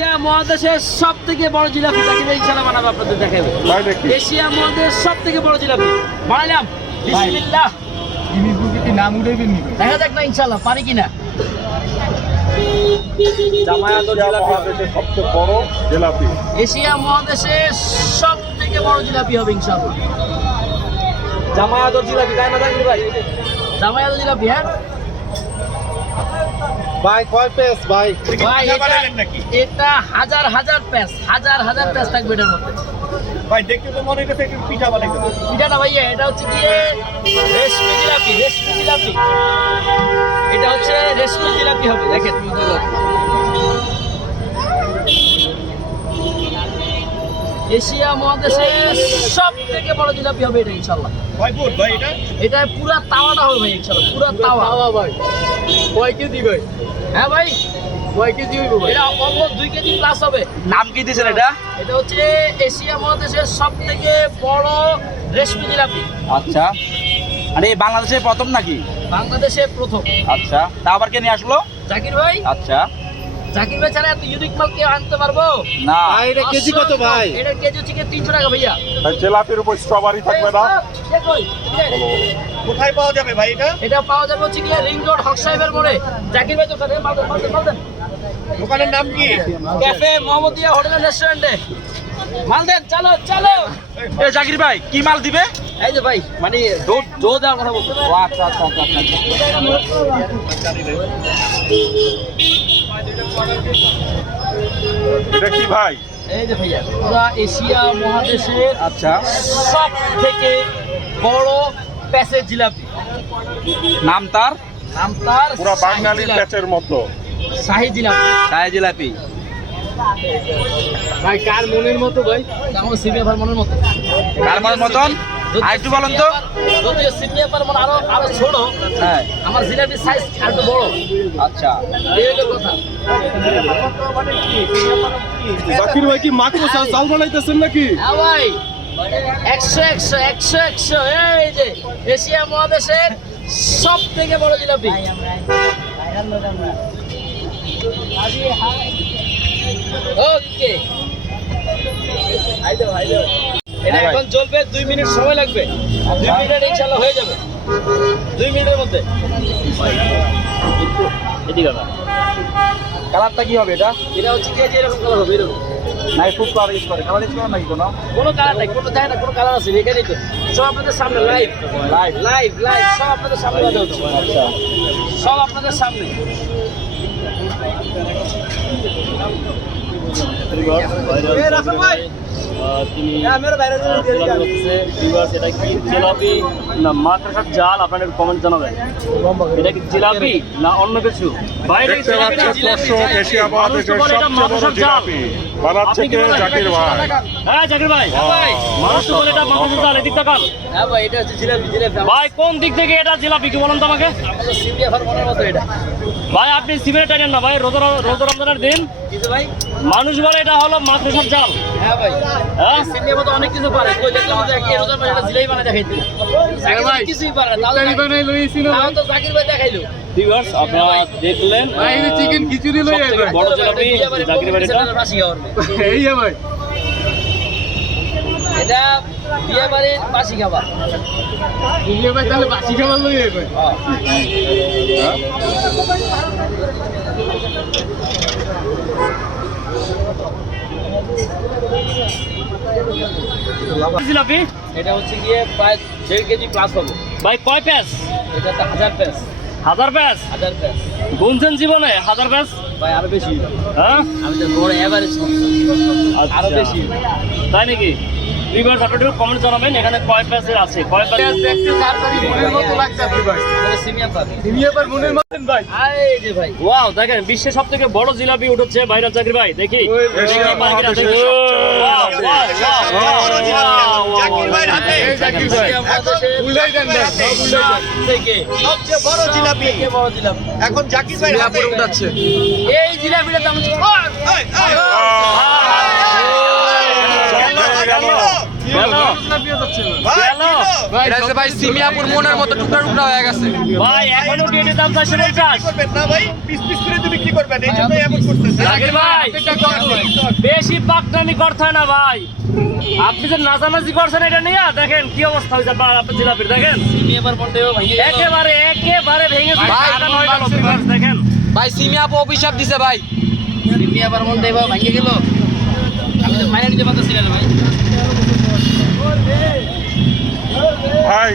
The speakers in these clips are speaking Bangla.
মহাদেশের সব থেকে বড় জিলাপি ইনশাআল্লাহ বানাবো আপনাদের দেখাবো। এশিয়া মহাদেশের সব থেকে বড় জিলাপি বানালাম। বিসমিল্লাহ। নাম উঠাইবেন নি? দেখা যাক না ইনশাআল্লাহ পারি কিনা। জামায়াতুল জিলাপি সবচেয়ে বড় জিলাপি। এশিয়া মহাদেশের সব থেকে বড় জিলাপি হবে ইনশাআল্লাহ। জামায়াতুল জিলাপি তাই না জাকির ভাই? জামায়াতুল জিলাপি। হ্যাঁ ভাই কয় পিস ভাই? ভাই এটা হাজার হাজার পিস, হাজার হাজার পিস থাকবে এটার মধ্যে। ভাই দেখতে তো মনে হচ্ছে একটু পিঠা বানাইতে। পিঠাটা ভাইয়া এটা হচ্ছে দিয়ে রেশমি জিলাপি, রেশমি জিলাপি। এটা হচ্ছে রেশমি জিলাপি হবে দেখেন। এশিয়া মহাদেশের সব থেকে বড় জিলাপি হবে এটা ইনশাআল্লাহ। ভাই ফুট ভাই এটা? এটা পুরা তাওয়াটা হবে ভাই ইনশাআল্লাহ, পুরা তাওয়া ভাই। কয় কেজি ভাই? হ্যাঁ ভাই কয় কেজি হইব ভাই? এটা অলমোস্ট 2 কেজি প্লাস হবে। নাম কি দিয়েছেন এটা? এটা হচ্ছে এশিয়া মহাদেশের সব থেকে বড় রেশমি জিলাপি। আচ্ছা, আরে বাংলাদেশে প্রথম নাকি? বাংলাদেশে প্রথম। আচ্ছা, তা আবার কে নিয়ে আসলো? জাকির ভাই। আচ্ছা, জাকির ভাই ছাড়া এত ইউনিক মাল কেউ আনতে পারবো না। ভাই এটা কেজি কত ভাই? এটা কেজি হচ্ছে 300 টাকা ভাইয়া। ভাই জিলাপির উপর স্ট্রবেরি থাকবে না? কোথায় পাওয়া যাবে ভাই এটা? এটা পাওয়া যাবে হচ্ছে কি রিং রোড হক সাহেবের মোড়ে। জাকির ভাই দোকানে মাল দেন। দোকানের নাম কি? ক্যাফে মোহাম্মদিয়া হোটেল এন্ড রেস্টুরেন্টে মাল দেন। চলো চলো। এ জাকির ভাই কি মাল দিবে? এই যে ভাই মানে দো দেওয়ার কথা বলতে। ও আচ্ছা আচ্ছা আচ্ছা আচ্ছা। এটা কি ভাই? এই যে ভাইয়া পুরা এশিয়া মহাদেশের আচ্ছা, সব থেকে বড় প্যাসেজ জিলাপি। নাম তার নাম তার পুরো বাঙালির প্যাচের মতো। শাহী জিলাপি। শাহী জিলাপি। ভাই কার মনের মতো ভাই? আমার সিমিয়া ফার্মনের মতো। কার মনের মতন? আরেকটু বলেন তো। যদিও সিমিয়া ফার্মন আরো ছোট, হ্যাঁ, আমার জিলাপির সাইজ আরো বড়। আচ্ছা। এই হলো কথা। জাকির ভাই কি মাত্র চাল বানাইতেছেন নাকি? হ্যাঁ ভাই 100 এই যে এশিয়া মহাদেশের সব থেকে বড় জিলাপি। ওকে এটা এখন চলবে 2 মিনিট সময় লাগবে। 2 মিনিট ইনশাআল্লাহ হয়ে যাবে। 2 মিনিটের মধ্যে। এদিকে না কালারটা কি হবে এটা? এটা হচ্ছে কি যে এরকম কালার হবে এরকম। নাই ফুড কালার ইউজ করে। কালার ইউজ করে নাকি কোনো? কোনো কালার নাই, কোনো দেখেন না কোনো কালার আছে এখানেই তো। সব আপনাদের সামনে লাইভ লাইভ লাইভ লাইভ সব আপনাদের সামনে দেওয়া হচ্ছে। আচ্ছা, সব আপনাদের সামনে। এটা কি জিলাপি না মাদ্রাসার জাল? আপনাদের কমেন্ট জানাবেন। এটা কি জিলাপি না অন্য কিছু? বাইরে এশিয়া মহাদেশের সবচেয়ে বড় জিলাপি বানাচ্ছে কে? জাকির ভাই। হ্যাঁ জাকির ভাই, মানুষ তো বলে এটা মাদ্রাসার জাল। এদিক তাকান হ্যাঁ ভাই এটা হচ্ছে জিলাপি। জিলাপি ভাই, কোন দিক থেকে এটা জিলাপি কি বলেন তো আমাকে? সিমিয়া ফার্মনের মতো এটা। ভাই আপনি সিমেন্ট টাইনেন না ভাই, রোজা রমজানের দিন কিন্তু ভাই মানুষ বলে এটা হলো মাদ্রাসার জাল। হ্যাঁ ভাই হ্যাঁ সিমিয়ার মতো অনেক কিছু পারে। কই দেখলাম যে এক রোজার পর এটা জিলাপি বানায় দেখাইতে। জাকির ভাই কিছুই পারে না। তাও তো জাকির ভাই দেখাইলো। ভিউয়ার্স আপনারা দেখলেন চিকেন খিচুড়ি লই আইবে। বড় জিলাপি জাকির ভাই এটা। বাসি খাওয়ার এই ভাই এটা বিয়ে বাড়ির বাসি খাবার। ইয়ে ভাই তাহলে বাসি খাবার লই আইবে। জিলাপি এটা হচ্ছে গিয়ে প্রায় 1.5 কেজি প্লাস হবে। ভাই কয় পেস? এটা তো 1000 পেস। 1000 পেস? 1000 পেস গুনছেন জীবনে 1000 পেস? ভাই আরো বেশি। হ্যাঁ আমি তো বড় এভারেজ আরো বেশি। তাই নাকি? ভিউয়ার্স আপনারা কমেন্ট জানাবেন এখানে কয় পেসের আছে, কয় পেস দেখতে তাড়াতাড়ি মনের মতো লাগতাছে ভাই। এটা সিমিয়া পাবি। সিমিয়া পার মনের মতন ভাই। এই যে ভাই ওয়াও, দেখেন বিশ্বের সবথেকে বড় জিলাপি উঠেছে ভাইরাল জাকির ভাই। দেখি এশিয়া মহাদেশের ওয়াও, ওয়াও, ওয়াও, জাকির ভাইয়ের হাতে। এই জাকির ভাই উলাই দেন ভাই, সব উলাই দেন। থেকে সবচেয়ে বড় জিলাপি। সবথেকে বড় জিলাপি এখন জাকির ভাইয়ের হাতে উঠাচ্ছে। এই জিলাপিটার দাম হচ্ছে ভাই সিমিয়াপুর মনের মতো টুকরা টুকরা হয়ে গেছে ভাই এখনো ডেটের দাম 450 করবেন না ভাই, পিস পিস করে তো বিক্রি করবেন, এই জন্যই এমন করতেছেন। জাকির ভাই বেশি পাকনামি করতে হয় না ভাই। আপনি যে নাচানাচি করছেন এটা নিয়ে দেখেন কি অবস্থা হয়েছে আপনার জিলাপির, দেখেন সিমি এবার মনটা ভাঙিয়ে গেল। একেবারে ভেঙে ভাই, দেখেন। ভাই সিমি আপু অভিশাপ দিছে ভাই। সিমি এবার মনটা এবার ভাঙিয়ে গেল। আমি তো মাইনে নিতে পারতেছি না ভাই। ভাই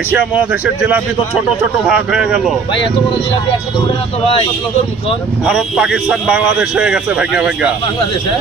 এশিয়া মহাদেশের জিলাপি তো ছোট ছোট ভাগ হয়ে গেল। ভাই এত বড় জিলাপি একসাথে উঠে না তো ভাই। কি করবো কোন? ভারত পাকিস্তান বাংলাদেশ হয়ে গেছে ভাঙ্গা ভাঙ্গা। বাংলাদেশ, হ্যাঁ?